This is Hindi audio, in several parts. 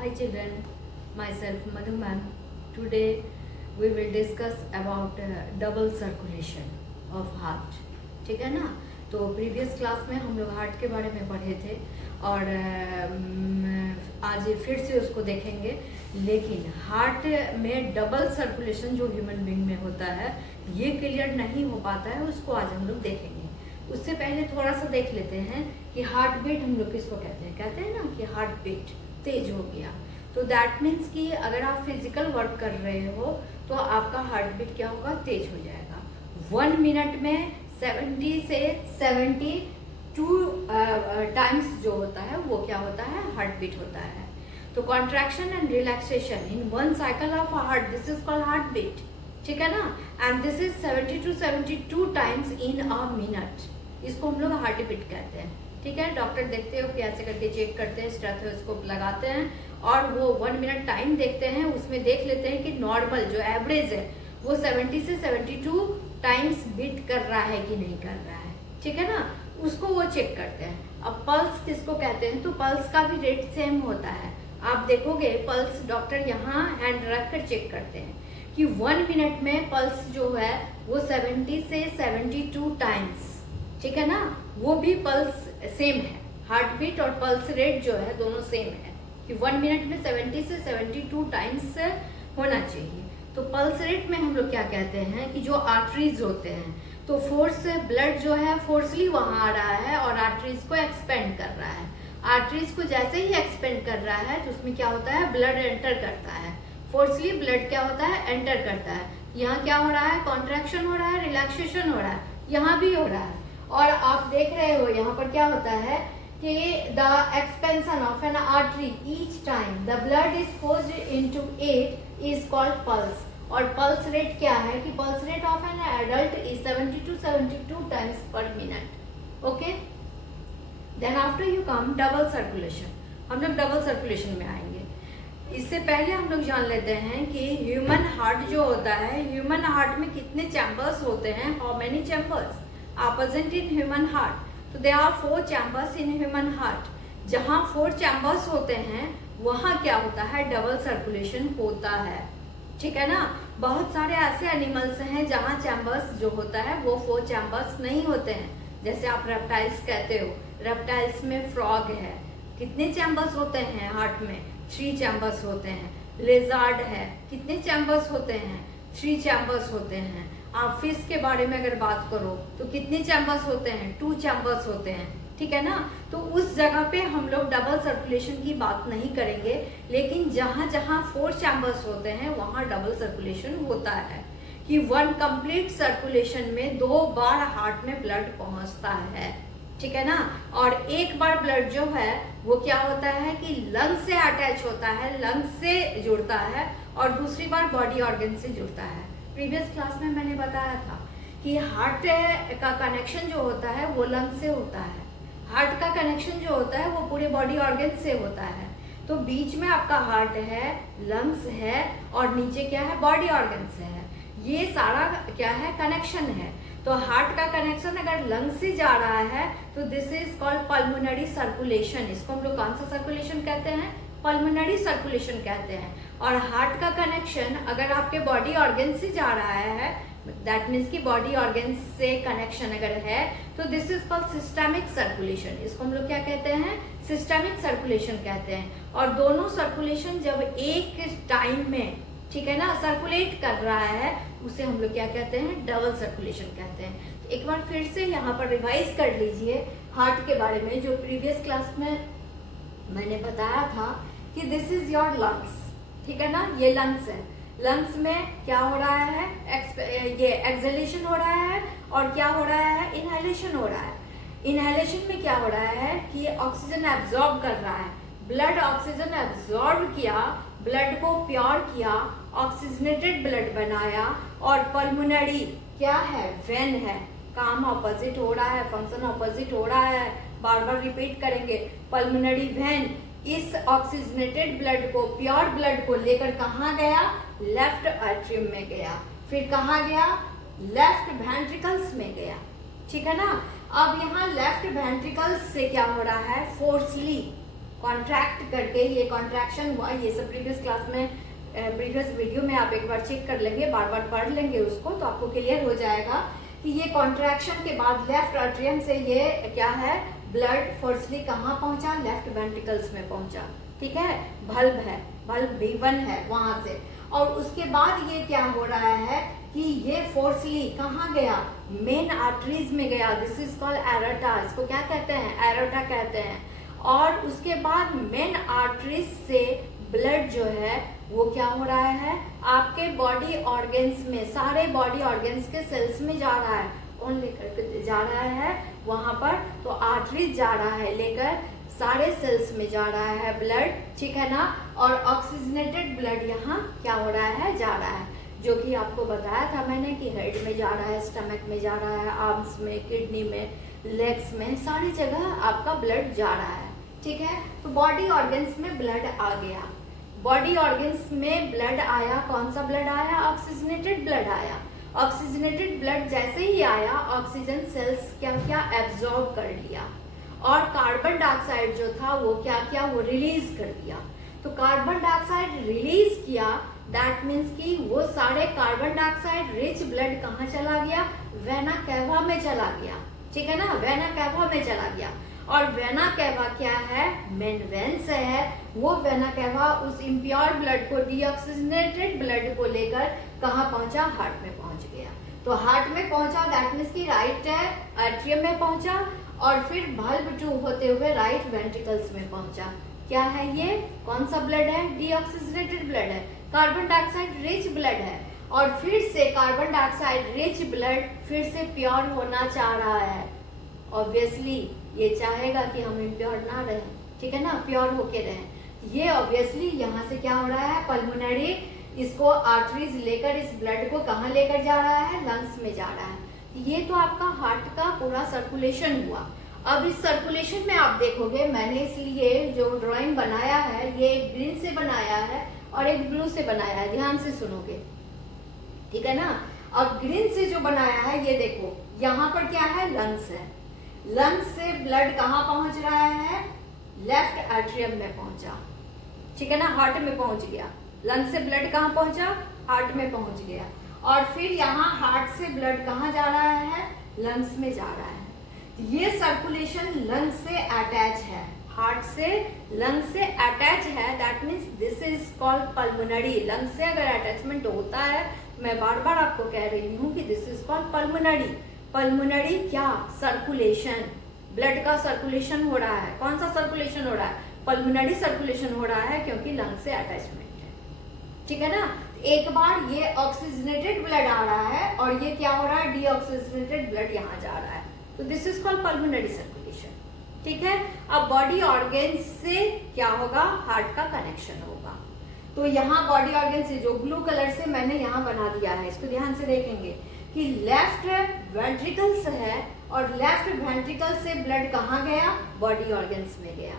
Hi children, myself Madhu ma'am. Today we will discuss about double circulation of heart. ठीक है ना। तो प्रीवियस क्लास में हम लोग हार्ट के बारे में पढ़े थे और आज फिर से उसको देखेंगे। लेकिन हार्ट में डबल सर्कुलेशन जो ह्यूमन बीइंग में होता है ये क्लियर नहीं हो पाता है, उसको आज हम लोग देखेंगे। उससे पहले थोड़ा सा देख लेते हैं कि हार्ट बीट हम लोग किसको कहते हैं ना कि हार्ट बीट तेज हो गया। तो दैट मीन्स कि अगर आप फिजिकल वर्क कर रहे हो तो आपका हार्ट बीट क्या होगा, तेज हो जाएगा। 1 मिनट में 70 से 72 टाइम्स जो होता है वो क्या होता है, हार्ट बीट होता है। तो contraction and relaxation in one cycle of heart, this is called heart beat, ठीक है ना। And this is 70 to 72 times in a minute, इसको हम लोग हार्ट बीट कहते हैं, ठीक है। डॉक्टर देखते हो कि ऐसे करके चेक करते हैं, स्टेथोस्कोप लगाते हैं और वो 1 मिनट टाइम देखते हैं, उसमें देख लेते हैं कि नॉर्मल जो एवरेज है वो 70 से 72 टाइम्स बीट कर रहा है कि नहीं कर रहा है, ठीक है ना। उसको वो चेक करते हैं। अब पल्स किसको कहते हैं, तो पल्स का भी रेट सेम होता है। आप देखोगे पल्स डॉक्टर यहाँ हैंड रख कर चेक करते हैं कि 1 मिनट में पल्स जो है वो 70 से 72 टाइम्स, ठीक है ना। वो भी पल्स सेम है, हार्ट बीट और पल्स रेट जो है दोनों सेम है कि 1 मिनट में 70 से 72 टाइम्स होना चाहिए। तो पल्स रेट में हम लोग क्या कहते हैं कि जो आर्टरीज होते हैं तो फोर्स ब्लड जो है फोर्सली वहां आ रहा है और आर्टरीज को एक्सपेंड कर रहा है। आर्टरीज को जैसे ही एक्सपेंड कर रहा है तो उसमें क्या होता है, ब्लड एंटर करता है। फोर्सली ब्लड क्या होता है, एंटर करता है। यहाँ क्या हो रहा है, कॉन्ट्रैक्शन हो रहा है, रिलैक्सेशन हो रहा है, यहाँ भी हो रहा है। और आप देख रहे हो यहाँ पर क्या होता है कि the expansion of an artery each time the blood is forced into it is called pulse. और पल्स रेट क्या है कि pulse rate of an adult is 70 to 72 times per minute, okay. Then after you come double circulation, हम लोग डबल सर्कुलेशन में आएंगे। इससे पहले हम लोग जान लेते हैं कि ह्यूमन हार्ट जो होता है, ह्यूमन हार्ट में कितने चैम्बर्स होते हैं, how many chambers are present in human heart. तो there are 4 chambers in human heart. जहाँ 4 chambers होते हैं वहाँ क्या होता है, डबल सर्कुलेशन होता है, ठीक है ना। बहुत सारे ऐसे एनिमल्स हैं जहाँ चैम्बर्स जो होता है वो 4 चैम्बर्स नहीं होते हैं। जैसे आप रेप्टाइल्स कहते हो, रेप्टाइल्स में फ्रॉग है, कितने चैम्बर्स होते हैं हार्ट में, 3 चैम्बर्स होते हैं। लेजार्ड है, कितने चैम्बर्स होते हैं, 3 चैम्बर्स होते हैं। आप फिश के बारे में अगर बात करो तो कितने चैम्बर्स होते हैं, 2 चैम्बर्स होते हैं, ठीक है ना। तो उस जगह पे हम लोग डबल सर्कुलेशन की बात नहीं करेंगे, लेकिन जहां जहां 4 चैम्बर्स होते हैं वहां डबल सर्कुलेशन होता है कि 1 कंप्लीट सर्कुलेशन में 2 बार हार्ट में ब्लड पहुंचता है, ठीक है ना। और एक बार ब्लड जो है वो क्या होता है कि लंग्स से अटैच होता है, लंग्स से जुड़ता है, और दूसरी बार बॉडी ऑर्गन से जुड़ता है। प्रीवियस क्लास में मैंने बताया था कि हार्ट का कनेक्शन जो होता है वो लंग्स से होता है, हार्ट का कनेक्शन जो होता है वो पूरे बॉडी ऑर्गन से होता है। तो बीच में आपका हार्ट है, लंग्स है और नीचे क्या है, बॉडी ऑर्गन से है। ये सारा क्या है, कनेक्शन है। तो हार्ट का कनेक्शन अगर लंग्स से जा रहा है तो this is called pulmonary circulation. इसको हम लोग कौन सा सर्कुलेशन कहते हैं, पल्मोनरी सर्कुलेशन कहते हैं। और हार्ट का कनेक्शन अगर आपके बॉडी ऑर्गन से जा रहा है, दैट मीन्स कि बॉडी ऑर्गन से कनेक्शन अगर है तो this is called systemic circulation. इसको हम लोग क्या कहते हैं, सिस्टेमिक सर्कुलेशन कहते हैं। और दोनों सर्कुलेशन जब एक टाइम में, ठीक है ना, सर्कुलेट कर रहा है उसे हम लोग क्या कहते हैं, डबल सर्कुलेशन कहते हैं। तो एक बार फिर से यहाँ पर रिवाइज कर लीजिए हार्ट के बारे में जो प्रीवियस क्लास में मैंने बताया था कि दिस इज योर लंग्स, ठीक है ना। ये लंग्स है, लंग्स में क्या हो रहा है, ये एक्सहेलेशन हो रहा है और क्या हो रहा है, इनहेलेशन हो रहा है। इनहेलेशन में क्या हो रहा है कि ऑक्सीजन एब्जॉर्ब कर रहा है, ब्लड ऑक्सीजन एब्जॉर्ब किया, ब्लड को प्योर किया, ऑक्सीजनेटेड ब्लड बनाया। और पल्मोनरी क्या है, वेन है, काम ऑपोजिट हो रहा है, फंक्शन ऑपोजिट हो रहा है, बार बार रिपीट करेंगे। पल्मोनरी वेन इस ऑक्सीजनेटेड ब्लड को, प्योर ब्लड को लेकर कहाँ गया, लेफ्ट आर्टरियम में गया, फिर कहाँ गया, लेफ्ट वेंट्रिकल्स में गया, ठीक है ना। अब यहाँ लेफ्ट वेंट्रिकल्स से क्या हो रहा है, फोर्सली कॉन्ट्रैक्ट करके, ये कॉन्ट्रैक्शन हुआ, ये सब प्रीवियस क्लास में प्रीवियस वीडियो में आप एक बार चेक कर लेंगे, बार बार पढ़ लेंगे उसको, तो आपको क्लियर हो जाएगा कि ये कॉन्ट्रैक्शन के बाद लेफ्ट एट्रियम से ये क्या है, ब्लड फर्स्टली कहाँ पहुंचा, लेफ्ट वेंट्रिकल्स में पहुंचा, ठीक है, बल्ब है, बल्ब V1 है वहां से, और उसके बाद ये क्या हो रहा है कि ये फोर्सली कहाँ गया, मेन आर्टरीज में गया, दिस इज कॉल्ड एरोटा, इसको क्या कहते हैं, एरोटा कहते हैं। और उसके बाद मेन आर्टरीज से ब्लड जो है वो क्या हो रहा है, आपके बॉडी ऑर्गन्स में, सारे बॉडी ऑर्गन्स के सेल्स में जा रहा है, कौन लेकर जा रहा है वहां पर, तो आर्टरीज जा रहा है लेकर सारे सेल्स में जा रहा है ब्लड, ठीक है ना। और ऑक्सीजनेटेड ब्लड यहाँ क्या हो रहा है, जा रहा है, जो कि आपको बताया था मैंने कि हेड में जा रहा है, स्टमक में जा रहा है, आर्म्स में, किडनी में, लेग्स में, सारी जगह आपका ब्लड जा रहा है, ठीक है। तो बॉडी ऑर्गन्स में ब्लड आ गया, बॉडी ऑर्गन्स में ब्लड आया, कौन सा ब्लड आया, ऑक्सीजनेटेड ब्लड आया। ऑक्सीजनेटेड ब्लड जैसे ही आया, ऑक्सीजन सेल्स क्या क्या एब्जॉर्ब कर लिया, और कार्बन डाइऑक्साइड जो था वो क्या किया, वो रिलीज कर दिया। तो कार्बन डाइऑक्साइड रिलीज किया, दैट मीन्स कि वो सारे कार्बन डाइऑक्साइड रिच ब्लड कहाँ चला गया, वेना कैवा में चला गया, ठीक है ना, वेना कैवा में चला गया। और वेना कैवा क्या है, मेन वेन से है, वो वेना कैवा उस इम्प्योर ब्लड को, डीऑक्सीजनेटेड ब्लड को लेकर कहाँ पहुंचा, हार्ट में पहुंच गया। तो हार्ट में पहुंचा, दैट मीन्स की राइट एट्रियम में पहुंचा, और फिर बल्ब 2 होते हुए राइट वेंट्रिकल्स में पहुंचा। क्या है ये, कौन सा ब्लड है, डीऑक्सीजनेटेड ब्लड है, कार्बन डाइऑक्साइड रिच ब्लड है, और फिर से कार्बन डाइऑक्साइड रिच ब्लड फिर से प्योर होना चाह रहा है। ऑब्वियसली ये चाहेगा कि हम इम्प्योर ना रहें, ठीक है ना, प्योर होके रहें। ये ऑब्वियसली यहाँ से क्या हो रहा है, पल्मोनरी, इसको आर्टरीज लेकर इस ब्लड को कहाँ लेकर जा रहा है, लंग्स में जा रहा है। ये तो आपका हार्ट का पूरा सर्कुलेशन हुआ। अब इस सर्कुलेशन में आप देखोगे, मैंने इसलिए जो ड्राइंग बनाया है ये एक ग्रीन से बनाया है और एक ब्लू से बनाया है, ध्यान से सुनोगे, ठीक है ना। अब ग्रीन से जो बनाया है ये देखो, यहाँ पर क्या है, लंग्स है, लंग्स से ब्लड कहाँ पहुंच रहा है, लेफ्ट एट्रियम में पहुंचा, ठीक है ना, हार्ट में पहुंच गया। लंग्स से ब्लड कहाँ पहुंचा, हार्ट में पहुंच गया, और फिर यहाँ हार्ट से ब्लड कहाँ जा रहा है, लंग्स में जा रहा है। ये सर्कुलेशन लंग्स से अटैच है, हार्ट से लंग्स से अटैच है, that means this is called pulmonary. Lungs से अगर अटैचमेंट होता है, मैं बार बार आपको कह रही हूँ कि this is called pulmonary. Pulmonary क्या, सर्कुलेशन, ब्लड का सर्कुलेशन हो रहा है। कौन सा सर्कुलेशन हो रहा है, पल्मोनरी सर्कुलेशन हो रहा है, क्योंकि लंग्स से अटैचमेंट है, ठीक है ना। एक बार ये ऑक्सीजनेटेड ब्लड आ रहा है और ये क्या हो रहा है, डीऑक्सीजनेटेड ब्लड यहाँ जा रहा है, तो this is called pulmonary circulation, ठीक है। अब बॉडी ऑर्गन से क्या होगा, हार्ट का कनेक्शन होगा। तो यहाँ बॉडी ऑर्गन से जो ब्लू कलर से मैंने यहाँ बना दिया है, इसको ध्यान से देखेंगे कि लेफ्ट वेंट्रिकल्स है, और लेफ्ट वेंट्रिकल से ब्लड कहाँ गया, बॉडी ऑर्गन्स में गया,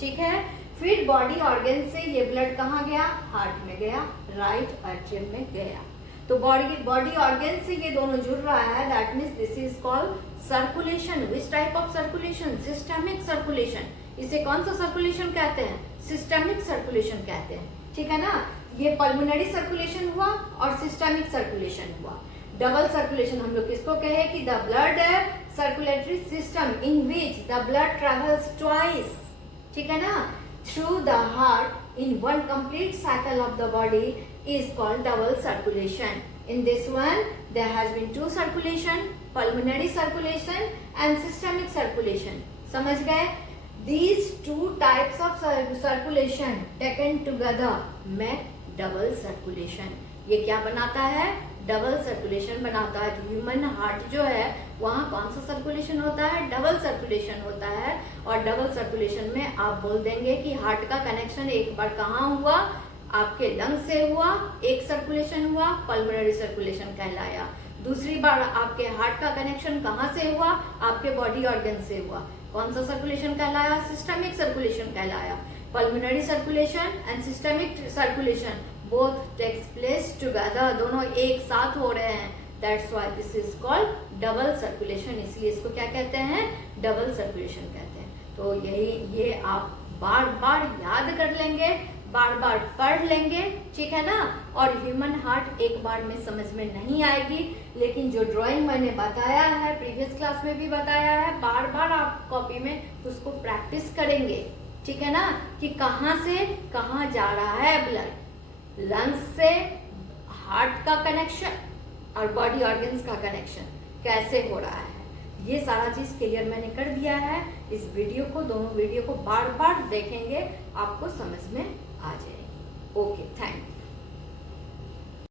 ठीक है। फिर बॉडी ऑर्गन से ये ब्लड कहाँ गया, हार्ट में गया, राइट एट्रियम में गया। तो बॉडी ऑर्गन से ये दोनों जुड़ रहा है, that means this is called circulation. Which type of circulation, systemic circulation. इसे कौन सा सर्कुलेशन कहते हैं, सिस्टमिक सर्कुलेशन कहते हैं, ठीक है ना। ये पल्मोनरी सर्कुलेशन हुआ और सिस्टमिक सर्कुलेशन हुआ। डबल सर्कुलेशन हम लोग किसको कहे कि the blood circulatory system in which the blood travels twice, ठीक है ना, through the heart in one complete cycle of the body is called double circulation. In this one there has been 2 circulation, pulmonary circulation and systemic circulation. समझ गए, these 2 types of circulation taken together make double circulation। ये क्या बनाता है, डबल सर्कुलेशन बनाता है। ह्यूमन हार्ट जो है वहाँ कौन सा सर्कुलेशन होता है, डबल सर्कुलेशन होता है। और डबल सर्कुलेशन में आप बोल देंगे कि हार्ट का कनेक्शन एक बार कहाँ हुआ, आपके लंग्स से हुआ, एक सर्कुलेशन हुआ, पल्मोनरी सर्कुलेशन कहलाया। दूसरी बार आपके हार्ट का कनेक्शन कहाँ से हुआ, आपके बॉडी ऑर्गन से हुआ, कौन सा सर्कुलेशन कहलाया, सिस्टमिक सर्कुलेशन कहलाया। Pulmonary circulation and systemic circulation both takes place together, दोनों एक साथ हो रहे हैं, that's why this is called double circulation. इसलिए इसको क्या कहते हैं, डबल सर्कुलेशन कहते हैं। तो यही ये आप बार बार याद कर लेंगे, बार बार पढ़ लेंगे, ठीक है ना। और ह्यूमन हार्ट एक बार में समझ में नहीं आएगी, लेकिन जो ड्राइंग मैंने बताया है, प्रीवियस क्लास में भी बताया है, बार बार आप कॉपी में उसको प्रैक्टिस करेंगे, ठीक है ना, कि कहाँ से कहाँ जा रहा है ब्लड, लंग्स से हार्ट का कनेक्शन और बॉडी ऑर्गन्स का कनेक्शन कैसे हो रहा है। ये सारा चीज क्लियर मैंने कर दिया है। इस वीडियो को, दोनों वीडियो को बार बार देखेंगे, आपको समझ में आ जाएगी। Okay, thank you.